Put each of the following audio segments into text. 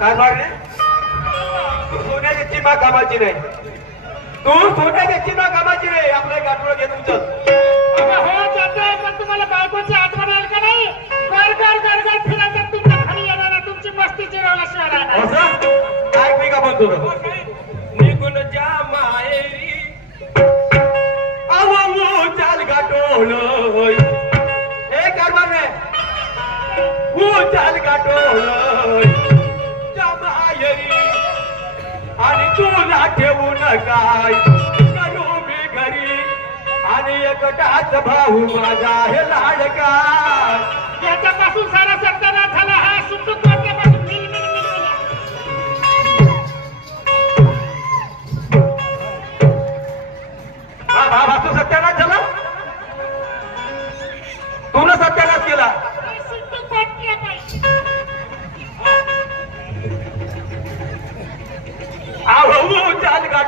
काय मागणे तू सोन्याची चिमा कामाची नाही. तू सोन्याची चिमा कामाची नाही. आपल्या गाठोडं घेऊन चल अगं हो तुम्हाला बायकोची आठवण येईल का नाही? घर घर घर घर फिरायचं तुमच्या खाली येणार ना, तुमची मस्ती काय मी का म्हणतो? निघून जा माहेरी. अवमू चाल गाठोळ हे कारभार हू चाल गाठोळ आणि तुला ठेवून काय? करू मी घरी. आणि एकटाच भाऊ माझा हे लाडका.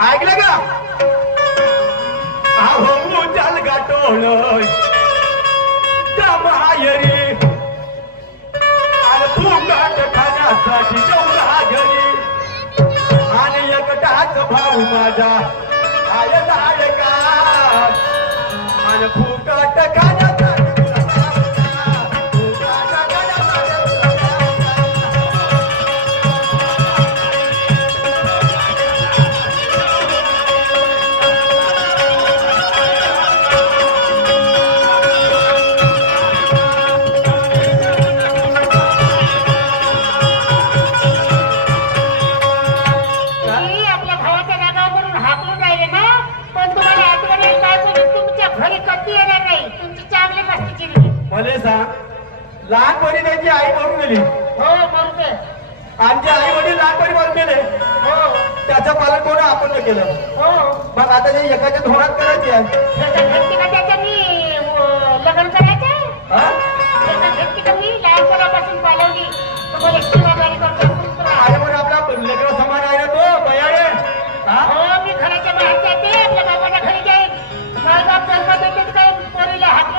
ऐकलं का? अहो चाल गाठोळ मायरी आणि गाठ खाण्यासाठी जेवढा घरी. आणि एकटाच भाऊ माझा. आय लाडका आणि फुकट खाण्यासाठी मले सांग लहानपणी त्याची आई मरून गेली. हो मरते. आमचे आई वडील लहानपणी मरून गेले. हो. त्याचं पालन कोण आपण केलं. हो. मग आता ते एकाच्या धोरणात करायची